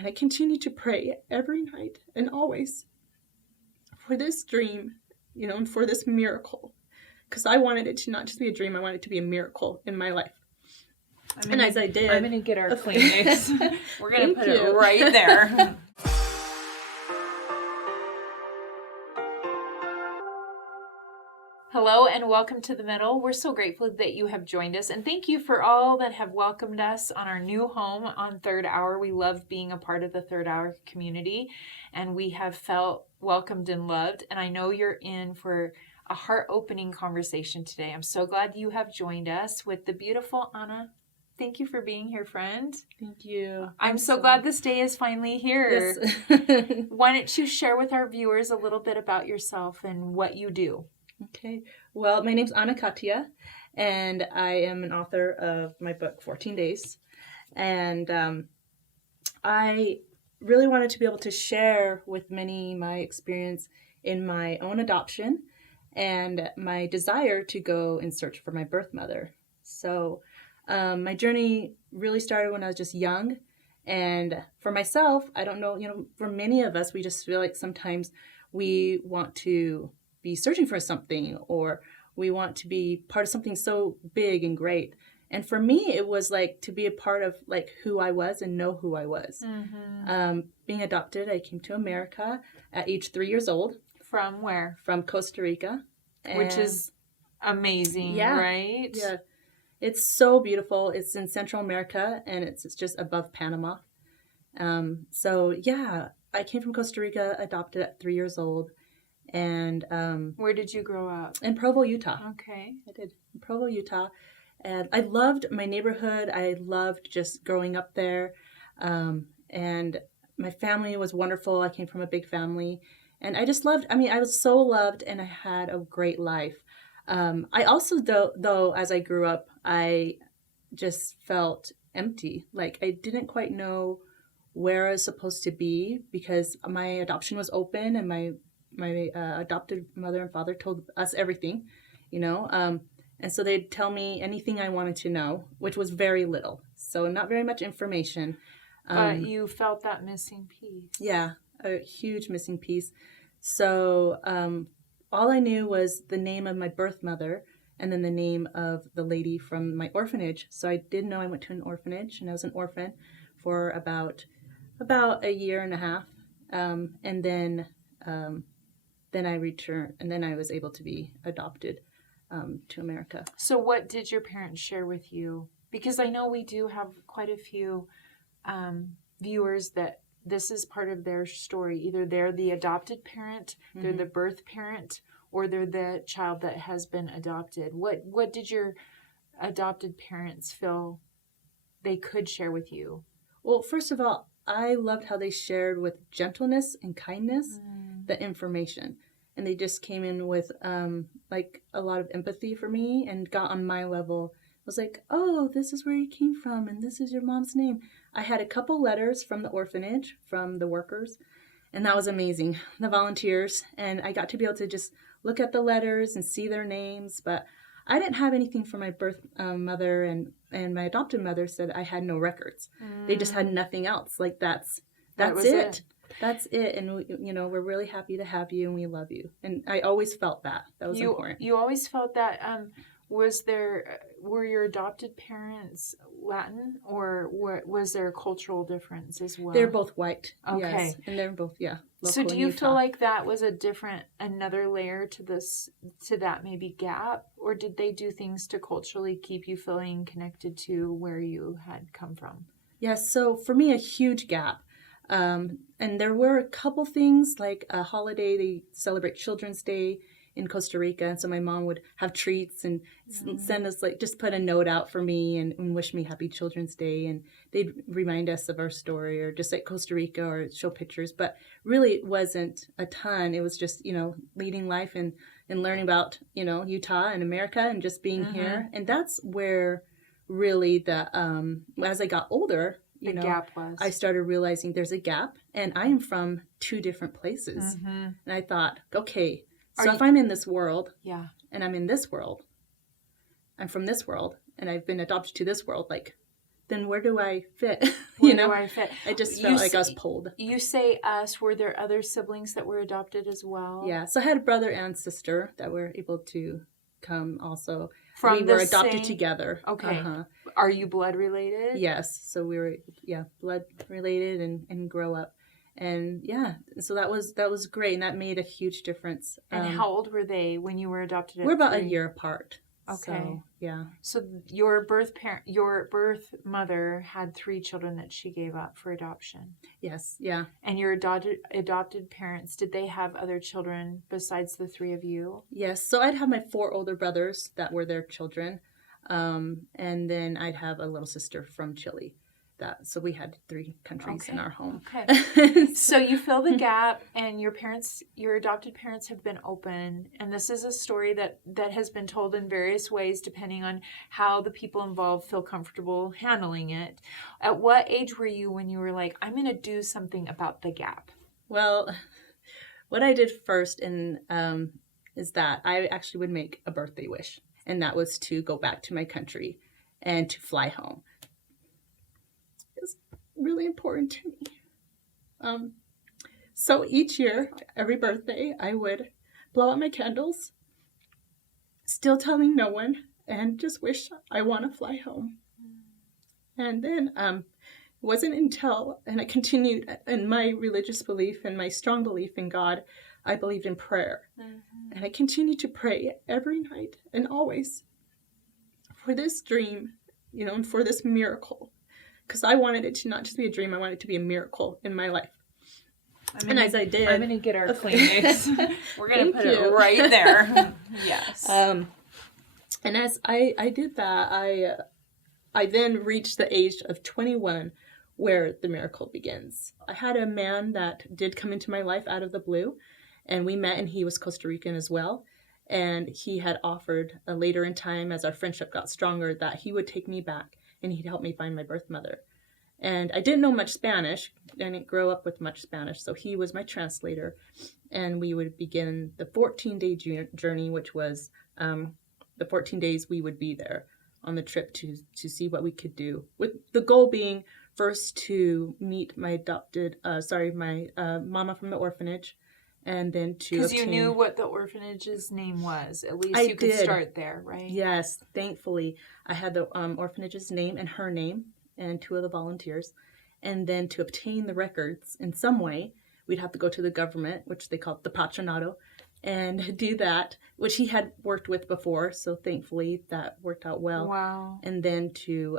And I continue to pray every night and always for this dream, and for this miracle. Because I wanted it to not just be a dream, I wanted it to be a miracle in my life. And as I did... I'm going to get our Kleenex. We're going to put it right there. Hello and welcome to The Middle. We're so grateful that you have joined us, and thank you for all that have welcomed us on our new home on Third Hour. We love being a part of the Third Hour community, and we have felt welcomed and loved, and I know you're in for a heart-opening conversation today. I'm so glad you have joined us with the beautiful Anna. Thank you for being here, friend. Thank you. I'm so glad this day is finally here. Yes. Why don't you share with our viewers a little bit about yourself and what you do? Okay. Well, my name's Anna Katia, and I am an author of my book, 14 Days. And I really wanted to be able to share with many my experience in my own adoption and my desire to go in search for my birth mother. So my journey really started when I was just young. And for myself, I don't know, for many of us, we just feel like sometimes we want to be searching for something, or we want to be part of something so big and great. And for me, it was like to be a part of like who I was and know who I was. Mm-hmm. Being adopted, I came to America at age 3 years old. From where? From Costa Rica. Which is amazing, right? Yeah. It's so beautiful. It's in Central America, and it's just above Panama. So yeah, I came from Costa Rica, adopted at 3 years old. And where did you grow up? In Provo, Utah. Okay. I did in Provo, Utah. And I loved my neighborhood. I loved just growing up there. And my family was wonderful. I came from a big family. And I just loved, I was so loved, and I had a great life. I also, though, as I grew up, I just felt empty. Like I didn't quite know where I was supposed to be, because my adoption was open, and my adopted mother and father told us everything, and so they'd tell me anything I wanted to know, which was very little, so not very much information. But you felt that missing piece. Yeah, a huge missing piece. So all I knew was the name of my birth mother, and then the name of the lady from my orphanage. So I did know I went to an orphanage, and I was an orphan for about a year and a half, and then I returned, and then I was able to be adopted to America. So what did your parents share with you? Because I know we do have quite a few viewers that this is part of their story. Either they're the adopted parent, mm-hmm. they're the birth parent, or they're the child that has been adopted. What did your adopted parents feel they could share with you? Well, first of all, I loved how they shared with gentleness and kindness the information. And they just came in with like a lot of empathy for me and got on my level. I was like, oh, this is where you came from, and this is your mom's name. I had a couple letters from the orphanage, from the workers, and that was amazing, the volunteers. And I got to be able to just look at the letters and see their names. But I didn't have anything from my birth mother, and my adopted mother said I had no records. They just had nothing else. Like that's it. That's it. And we're really happy to have you, and we love you. And I always felt that was important. You always felt that. Were your adopted parents Latin, or was there a cultural difference as well? They're both white. Okay. Yes. And they're both, So do you feel like that was another layer to that maybe gap, or did they do things to culturally keep you feeling connected to where you had come from? Yes. So for me, a huge gap. And there were a couple things, like a holiday. They celebrate Children's Day in Costa Rica, and so my mom would have treats and send us, like, just put a note out for me and wish me happy Children's Day, and they'd remind us of our story, or just like Costa Rica, or show pictures. But really it wasn't a ton. It was just leading life and learning about Utah and America, and just being here. And that's where really the as I got older, the gap was. I started realizing there's a gap, and I am from two different places. And I thought, okay, so if I'm in this world, and I'm in this world, I'm from this world, and I've been adopted to this world, like, then where do I fit? Where do I fit? I just You felt like I was s- pulled. You say us. Were there other siblings that were adopted as well? Yeah. So I had a brother and sister that were able to come also. From We the were adopted same- together. Okay. Are you blood related? Yes. So we were, blood related and grow up. And yeah, so that was great. And that made a huge difference. And how old were they when you were adopted? We're about 3? a year apart. Okay. So, yeah. So your birth mother had 3 children that she gave up for adoption. Yes. Yeah. And your adopted parents, did they have other children besides the 3 of you? Yes. So I'd have my 4 older brothers that were their children. And then I'd have a little sister from Chile. So we had 3 countries in our home. Okay. So you fill the gap, and your adopted parents have been open. And this is a story that has been told in various ways, depending on how the people involved feel comfortable handling it. At what age were you when you were like, I'm going to do something about the gap? Well, what I did first is that I actually would make a birthday wish. And that was to go back to my country and to fly home. It's really important to me. So each year, every birthday, I would blow out my candles, still telling no one, and just wish I want to fly home. And then it wasn't until, and I continued in my religious belief and my strong belief in God, I believed in prayer. Mm-hmm. And I continued to pray every night and always for this dream, and for this miracle. Because I wanted it to not just be a dream, I wanted it to be a miracle in my life. As I did. I'm going to get our Kleenex. We're going to put it right there. Yes. And as I did that, I then reached the age of 21 where the miracle begins. I had a man that did come into my life out of the blue, and we met, and he was Costa Rican as well. And he had offered later in time, as our friendship got stronger, that he would take me back and he'd help me find my birth mother. And I didn't know much Spanish. I didn't grow up with much Spanish, so he was my translator. And we would begin the 14-day journey, which was the 14 days we would be there on the trip to see what we could do. With the goal being first to meet my mama from the orphanage, and then to because you knew what the orphanage's name was. At least you could start there, right? Yes, thankfully I had the orphanage's name and her name and 2 of the volunteers, and then to obtain the records in some way, we'd have to go to the government, which they called the patronato, and do that, which he had worked with before, so thankfully that worked out well. Wow. And then to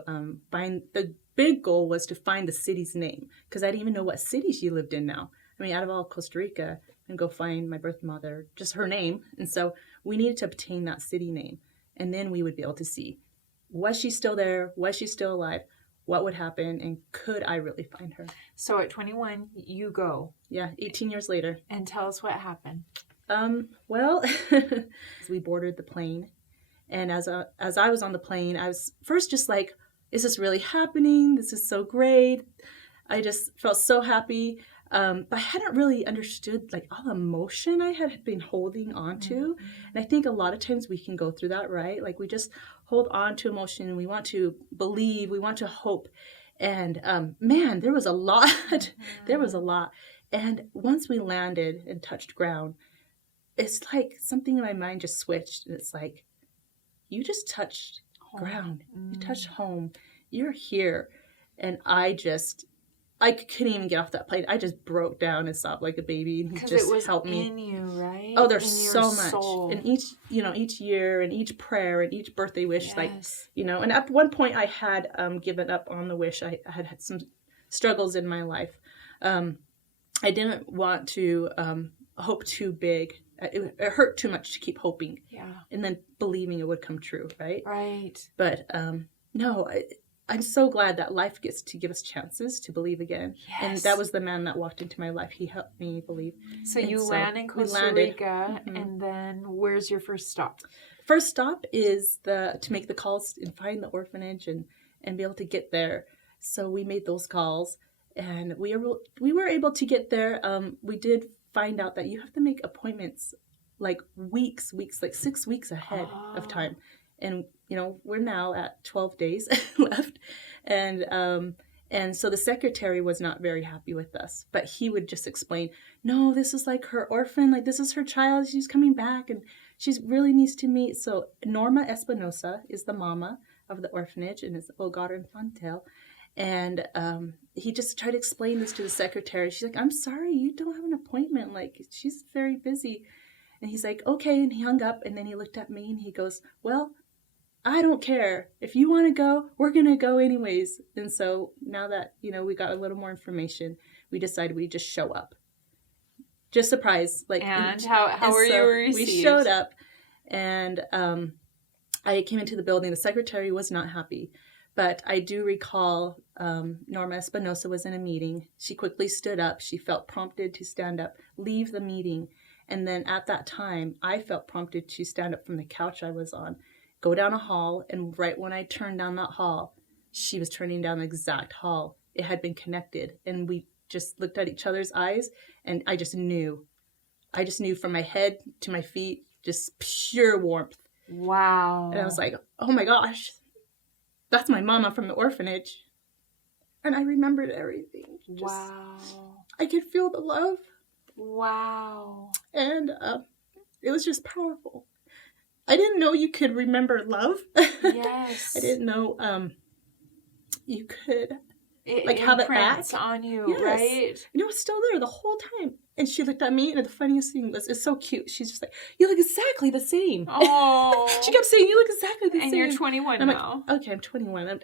find, the big goal was to find the city's name, because I didn't even know what city she lived in now. I mean, out of all Costa Rica, and go find my birth mother, just her name. And so we needed to obtain that city name. And then we would be able to see, was she still there? Was she still alive? What would happen? And could I really find her? So at 21, you go. Yeah, 18 years later. And tell us what happened. Well, we boarded the plane. And as I was on the plane, I was first just like, is this really happening? This is so great. I just felt so happy. But I hadn't really understood like all the emotion I had been holding on to. Mm-hmm. And I think a lot of times we can go through that, right? Like we just hold on to emotion and we want to believe, we want to hope. And man, there was a lot. Mm-hmm. There was a lot. And once we landed and touched ground, it's like something in my mind just switched. And it's like, you just touched ground. Mm-hmm. You touched home. You're here. And I couldn't even get off that plane. I just broke down and sobbed like a baby. And because it was helped me. In you, right? Oh, there's so much. And each year and each prayer and each birthday wish, yes. And at one point I had given up on the wish. I had some struggles in my life. I didn't want to hope too big. It hurt too much to keep hoping. Yeah. And then believing it would come true, right? Right. But no, I'm so glad that life gets to give us chances to believe again. Yes. And that was the man that walked into my life. He helped me believe. So you land in Costa Rica, mm-hmm. and then where's your first stop? First stop is to make the calls and find the orphanage and be able to get there. So we made those calls, and we were able to get there. We did find out that you have to make appointments like weeks, like 6 weeks ahead of time. And, we're now at 12 days left. And so the secretary was not very happy with us, but he would just explain, no, this is like her orphan, like this is her child, she's coming back and she really needs to meet. So Norma Espinosa is the mama of the orphanage and is Hogar Infantil. And he just tried to explain this to the secretary. She's like, I'm sorry, you don't have an appointment. Like, she's very busy. And he's like, okay. And he hung up. And then he looked at me and he goes, well, I don't care. If you want to go, we're going to go anyways. And so now that, we got a little more information, we decided we'd just show up. Just surprise. And how were you received? We showed up and I came into the building. The secretary was not happy. But I do recall Norma Espinosa was in a meeting. She quickly stood up. She felt prompted to stand up, leave the meeting. And then at that time, I felt prompted to stand up from the couch I was on, go down a hall. And right when I turned down that hall, she was turning down the exact hall. It had been connected. And we just looked at each other's eyes. And I just knew. I just knew from my head to my feet, just pure warmth. Wow. And I was like, oh my gosh. That's my mama from the orphanage. And I remembered everything. Wow. I could feel the love. Wow. And it was just powerful. I didn't know you could remember love. Yes. I didn't know you could it have it back on you, yes. Right? And it was still there the whole time. And she looked at me, and the funniest thing was, it's so cute. She's just like, you look exactly the same. Oh. She kept saying, you look exactly the same. And you're 21 now. Like, okay, I'm 21.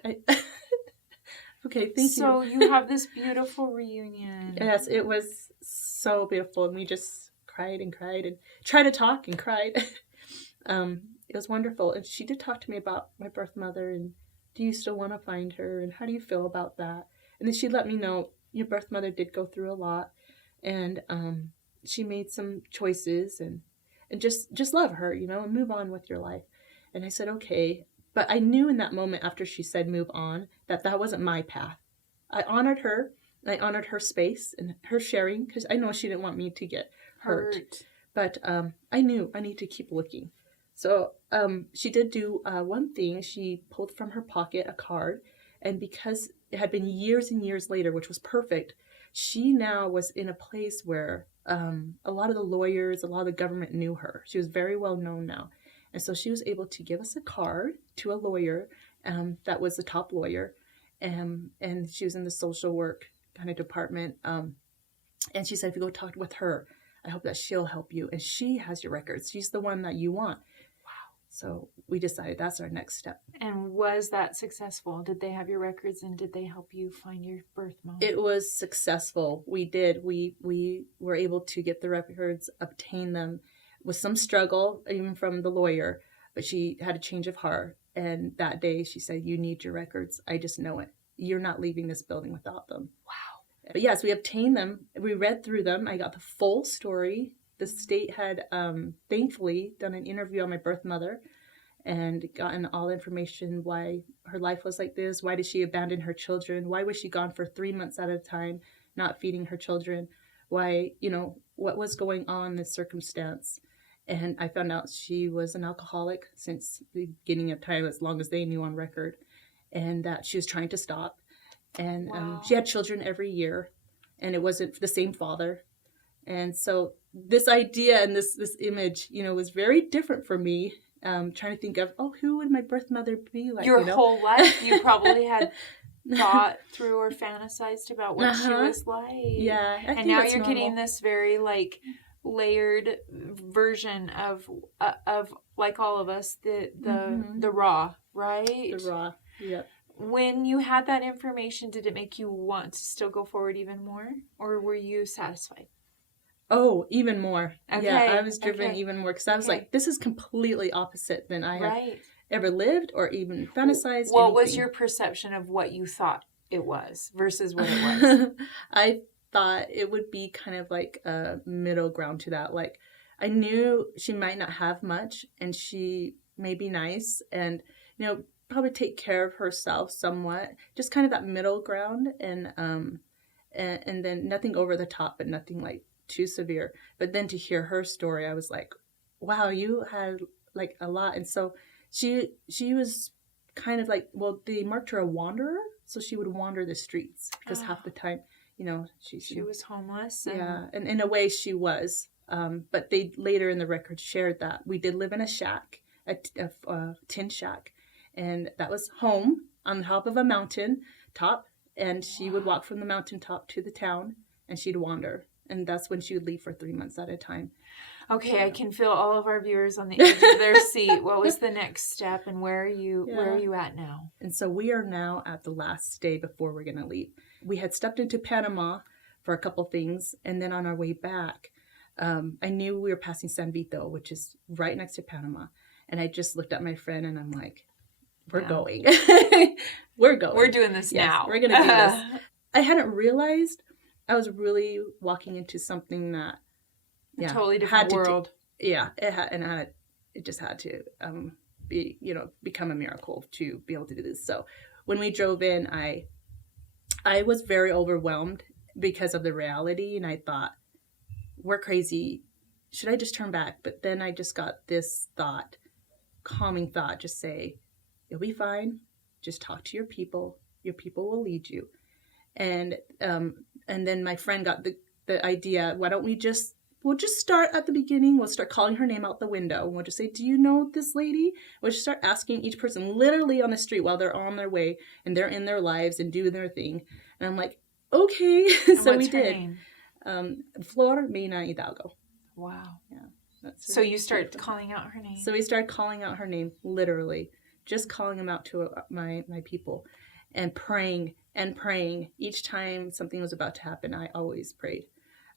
Okay, thank you. So you have this beautiful reunion. Yes, it was so beautiful. And we just cried and tried to talk and cried. It was wonderful. And she did talk to me about my birth mother and do you still want to find her? And how do you feel about that? And then she let me know your birth mother did go through a lot. And she made some choices and just love her, and move on with your life. And I said, okay. But I knew in that moment after she said move on, that wasn't my path. I honored her. And I honored her space and her sharing because I know she didn't want me to get hurt. But I knew I need to keep looking. So she did do one thing. She pulled from her pocket a card. And because it had been years and years later, which was perfect, she now was in a place where a lot of the lawyers, a lot of the government knew her. She was very well known now. And so she was able to give us a card to a lawyer that was the top lawyer. And she was in the social work kind of department. And she said, if you go talk with her, I hope that she'll help you. And she has your records. She's the one that you want. So we decided that's our next step. And was that successful? Did they have your records and did they help you find your birth mom? It was successful. We did. We were able to get the records, obtain them with some struggle, even from the lawyer. But she had a change of heart. And that day she said, you need your records. I just know it. You're not leaving this building without them. Wow. But yes, we obtained them. We read through them. I got the full story. The state had thankfully done an interview on my birth mother and gotten all the information why her life was like this. Why did she abandon her children? Why was she gone for 3 months at a time, not feeding her children? Why, what was going on in this circumstance? And I found out she was an alcoholic since the beginning of time, as long as they knew on record, and that she was trying to stop. And wow. She had children every year, and it wasn't the same father. And so this idea and this image, was very different for me. Trying to think of, who would my birth mother be like? Your whole life, you probably had thought through or fantasized about what she was like. Yeah, and now you're getting this very layered version of like all of us, the raw, right? The raw, yep. When you had that information, did it make you want to still go forward even more, or were you satisfied? Oh, even more. Okay. Yeah, I was driven even more because I was like, this is completely opposite than I have ever lived or even fantasized. What was your perception of what you thought it was versus what it was? I thought it would be kind of like a middle ground to that. Like, I knew she might not have much and she may be nice and, probably take care of herself somewhat. Just kind of that middle ground and then nothing over the top, but nothing like too severe. But then to hear her story, I was like, wow, you had like a lot. And so she was kind of like, well, they marked her a wanderer. So she would wander the streets because half the time, she was homeless. And in a way she was. But they later in the record shared that we did live in a shack, a tin shack, and that was home on top of a mountain top. And she would walk from the mountaintop to the town, and she'd wander. And that's when she would leave for 3 months at a time. Okay, I can feel all of our viewers on the edge of their seat. What was the next step, and where are you at now? And so we are now at the last day before we're going to leave. We had stepped into Panama for a couple things, and then on our way back, I knew we were passing San Vito, which is right next to Panama. And I just looked at my friend, and I'm like, we're going. We're going. We're doing this now. We're going to do this. I hadn't realized I was really walking into something that, a totally different world. It just had to become a miracle to be able to do this. So when we drove in, I was very overwhelmed because of the reality, and I thought, we're crazy. Should I just turn back? But then I just got this thought, calming thought, just say, you'll be fine. Just talk to your people. Your people will lead you. And then my friend got the idea, why don't we'll just start at the beginning. We'll start calling her name out the window. And we'll just say, do you know this lady? We'll just start asking each person literally on the street while they're on their way and they're in their lives and doing their thing. And I'm like, okay. So we did. Flor Mina Hidalgo. Wow. Yeah. So you start calling out her name. So we started calling out her name, literally. Just calling them out to my people. And praying. Each time something was about to happen, I always prayed.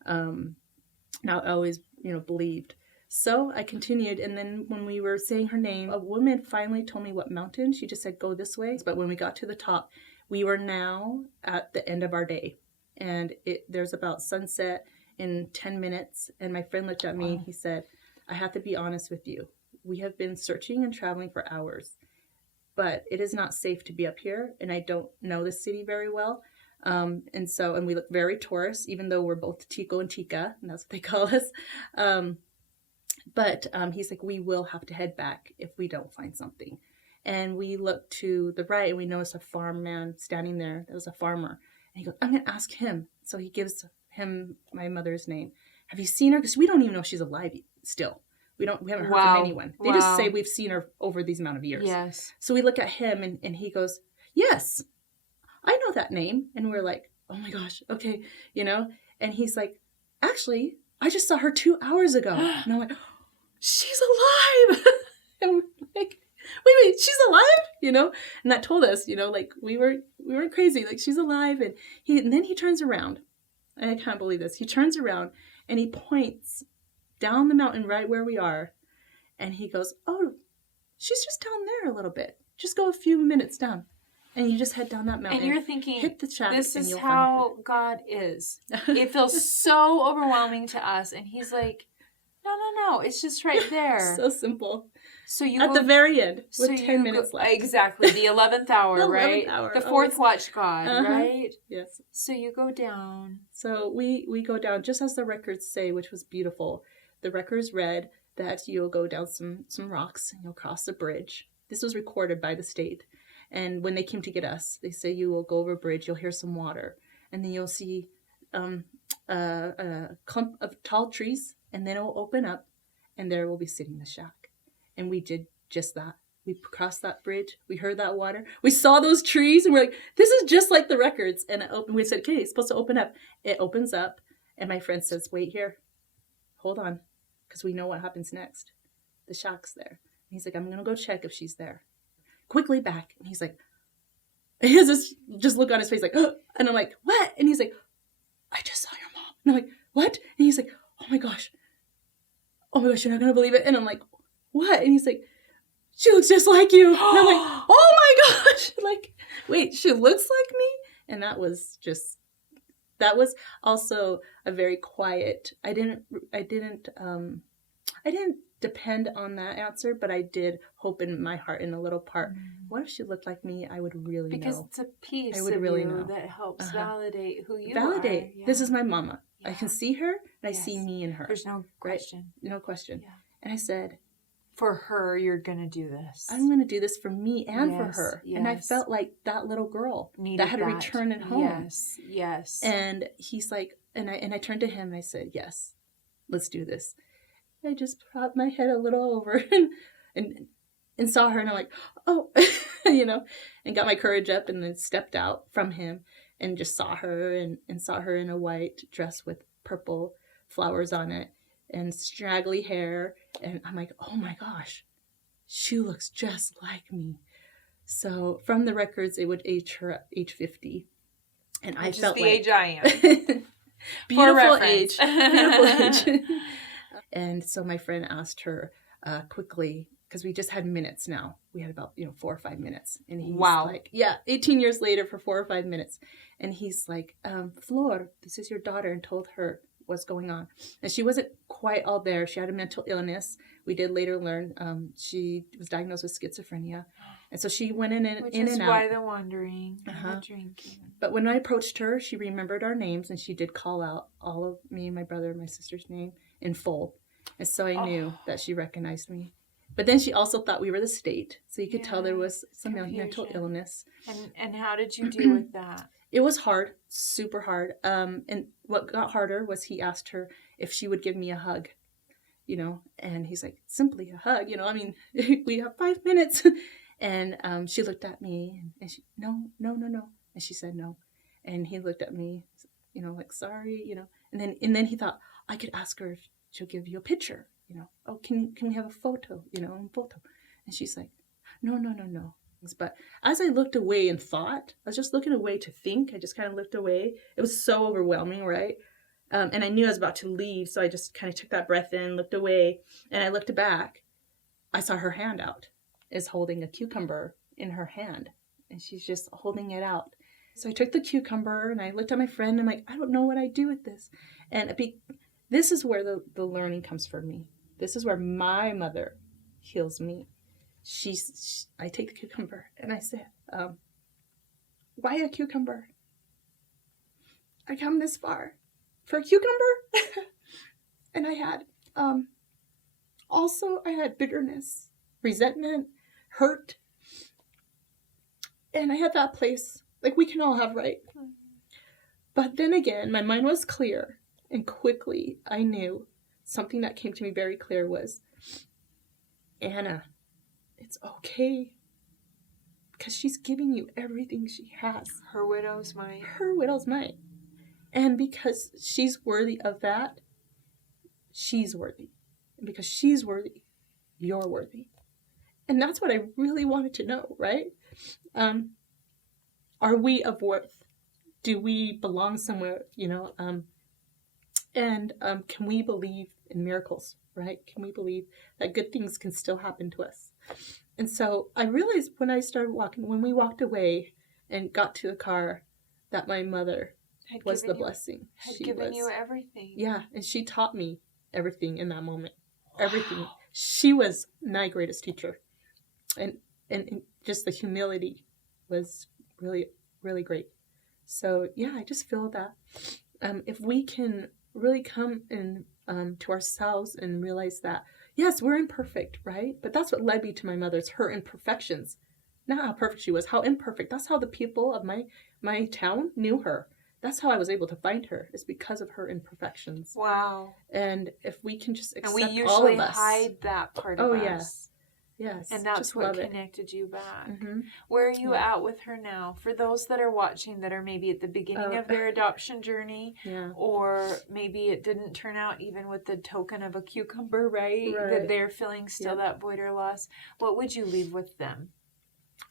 Now I always, believed. So I continued, and then when we were saying her name, a woman finally told me what mountain. She just said, go this way. But when we got to the top, we were now at the end of our day. And there's about sunset in 10 minutes. And my friend looked at me and he said, I have to be honest with you. We have been searching and traveling for hours, but it is not safe to be up here. And I don't know the city very well. And we look very tourist, even though we're both Tico and Tika, and that's what they call us. But he's like, we will have to head back if we don't find something. And we looked to the right and we noticed a farm man standing there. That was a farmer. And he goes, I'm going to ask him. So he gives him my mother's name. Have you seen her? Because we don't even know if she's alive still. We haven't heard from anyone. They just say we've seen her over these amount of years. Yes. So we look at him and he goes, yes, I know that name. And we're like, oh my gosh, okay, And he's like, actually, I just saw her 2 hours ago. And I'm like, she's alive. And we're like, wait, she's alive? And that told us, we weren't crazy. Like, she's alive. And then he turns around. I can't believe this. He turns around and he points down the mountain right where we are. And he goes, oh, she's just down there a little bit. Just go a few minutes down. And you just head down that mountain. And you're thinking, hit the shack, this is how God is. It feels so overwhelming to us. And he's like, no, it's just right there. So simple. So you at the very end, with 10 minutes left. Exactly, the 11th hour, the right? 11th hour. The fourth watch God, right? Yes. So you go down. So we go down, just as the records say, which was beautiful. The records read that you'll go down some rocks and you'll cross a bridge. This was recorded by the state. And when they came to get us, they say you will go over a bridge, you'll hear some water, and then you'll see a clump of tall trees, and then it will open up, and there will be sitting the shack. And we did just that. We crossed that bridge. We heard that water. We saw those trees, and we're like, this is just like the records. And it opened. We said, okay, it's supposed to open up. It opens up, and my friend says, wait here. Hold on, because we know what happens next. The shack's there. And he's like, I'm going to go check if she's there. Quickly back. And he's like, he has this just look on his face like, oh. And I'm like, what? And he's like, I just saw your mom. And I'm like, what? And he's like, oh my gosh, you're not going to believe it. And I'm like, what? And he's like, she looks just like you. And I'm like, oh my gosh. Like, wait, she looks like me? And that was also a very quiet, I didn't depend on that answer, but I did hope in my heart, in a little part, what if she looked like me? I would really know. Because it's a piece I would of really you know. that helps validate who you validate. are. Yeah. This is my mama. Yeah. I can see her, and I see me in her. There's no question. Right? No question. Yeah. And I said, For her, you're going to do this. I'm going to do this for me and for Yes, her. yes. And I felt like that little girl Needed that had to return it home. Yes, yes. And he's like, and I turned to him and I said, yes, let's do this. I just propped my head a little over and saw her, and I'm like, oh, you know, and got my courage up and then stepped out from him and just saw her and saw her in a white dress with purple flowers on it and straggly hair. And I'm like, oh my gosh, she looks just like me. So from the records, it would age her at age 50. And Which I felt is the like age I am. beautiful age. Beautiful age. And so my friend asked her quickly, because we just had minutes now. We had about 4 or 5 minutes. And he's like, 18 years later for 4 or 5 minutes. And he's like, Flor, this is your daughter, and told her what's going on. And she wasn't quite all there. She had a mental illness. We did later learn she was diagnosed with schizophrenia. And so she went in and out. Which is why the wandering and the drinking. But when I approached her, she remembered our names, and she did call out all of me and my brother and my sister's name in full. And so I knew that she recognized me. But then she also thought we were the state. So you could tell there was some mental illness. And how did you deal with that? It was hard, super hard. And what got harder was he asked her if she would give me a hug, and he's like, simply a hug, I mean, we have 5 minutes. And she looked at me and she, no. And she said no. And he looked at me, like, sorry, and then he thought I could ask her if she'll give you a picture, oh, can we have a photo, And she's like, no. But as I looked away and thought, I was just looking away to think. I just kind of looked away. It was so overwhelming, right? And I knew I was about to leave, so I just kind of took that breath in, looked away, and I looked back. I saw her hand out, is holding a cucumber in her hand, and she's just holding it out. So I took the cucumber, and I looked at my friend, and I'm like, I don't know what I do with this. And this is where the learning comes for me. This is where my mother heals me. I take the cucumber and I say, why a cucumber? I come this far for a cucumber? And I had, I had bitterness, resentment, hurt. And I had that place, like we can all have, right? But then again, my mind was clear, and quickly I knew something that came to me very clear was, Anna, it's okay, because she's giving you everything she has. Her widow's mite. Her widow's mite. And because she's worthy of that, she's worthy. And because she's worthy, you're worthy. And that's what I really wanted to know, right? Are we of worth? Do we belong somewhere, And can we believe in miracles, right? Can we believe that good things can still happen to us? And so I realized when we walked away and got to the car, that my mother was the blessing. Had given you everything. Yeah, and she taught me everything in that moment. Wow. Everything. She was my greatest teacher. And just the humility was really, really great. So yeah, I just feel that if we can really come in to ourselves and realize that, yes, we're imperfect, right? But that's what led me to my mother's, her imperfections. Not how perfect she was, how imperfect. That's how the people of my town knew her. That's how I was able to find her, is because of her imperfections. Wow. And if we can just accept all of us. And we usually hide that part of us. Yes. And that's what connected you back. Mm-hmm. Where are you at with her now? For those that are watching that are maybe at the beginning of their adoption journey, or maybe it didn't turn out even with the token of a cucumber, right? That they're feeling still that void or loss. What would you leave with them?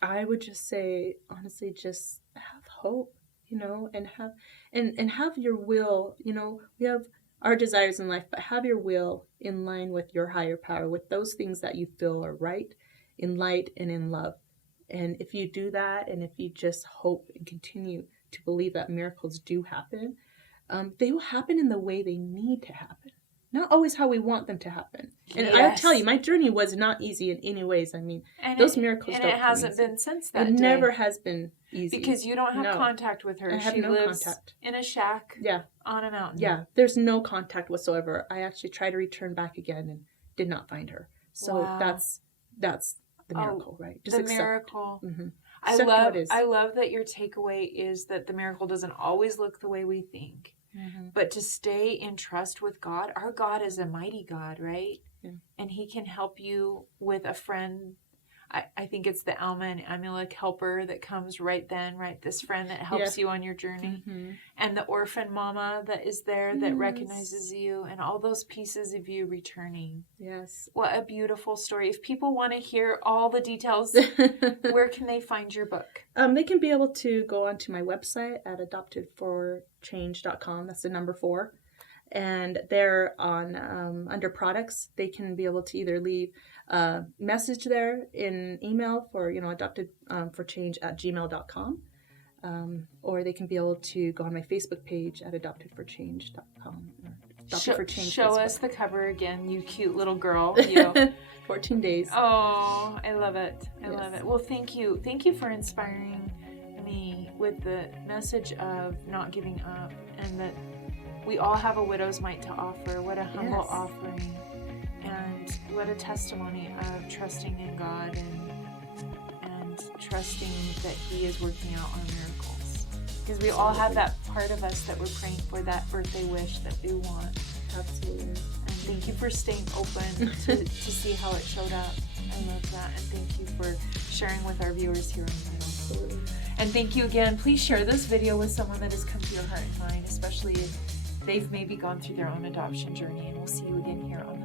I would just say, honestly, just have hope, and have your will. We have our desires in life, but have your will in line with your higher power, with those things that you feel are right, in light and in love. And if you do that, and if you just hope and continue to believe that miracles do happen, they will happen in the way they need to happen. Not always how we want them to happen. And I tell you, my journey was not easy in any ways. I mean, those miracles don't come easy. And it hasn't been since that day. It never has been easy. Because you don't have contact with her. She lives in a shack on a mountain. Yeah, there's no contact whatsoever. I actually tried to return back again and did not find her. So Wow. that's the miracle, right? Just the accept. miracle. Mhm. I Accept what is. love that your takeaway is that the miracle doesn't always look the way we think, but to stay in trust with God. Our God is a mighty God, right? Yeah. And He can help you with a friend. I think it's the Alma and Amulek helper that comes right then, right? This friend that helps you on your journey. And the orphan mama that is there that recognizes you, and all those pieces of you returning. Yes. What a beautiful story. If people want to hear all the details, where can they find your book? They can be able to go onto my website at adoptedforchange.com. That's the number 4. And there on under products, they can be able to either leave a message there in email for, adoptedforchange@gmail.com, or they can be able to go on my Facebook page at adoptedforchange.com. Show us the cover again, you cute little girl. You. 14 days. Oh, I love it. I love it. Well, thank you. Thank you for inspiring me with the message of not giving up, and that we all have a widow's mite to offer. What a humble offering, and what a testimony of trusting in God and trusting that He is working out our miracles. Because we all have that part of us that we're praying for, that birthday wish that we want. Absolutely. And thank you for staying open to see how it showed up. I love that. And thank you for sharing with our viewers here on the Middle. Absolutely. And thank you again. Please share this video with someone that has come to your heart and mind, especially if they've maybe gone through their own adoption journey. And we'll see you again here on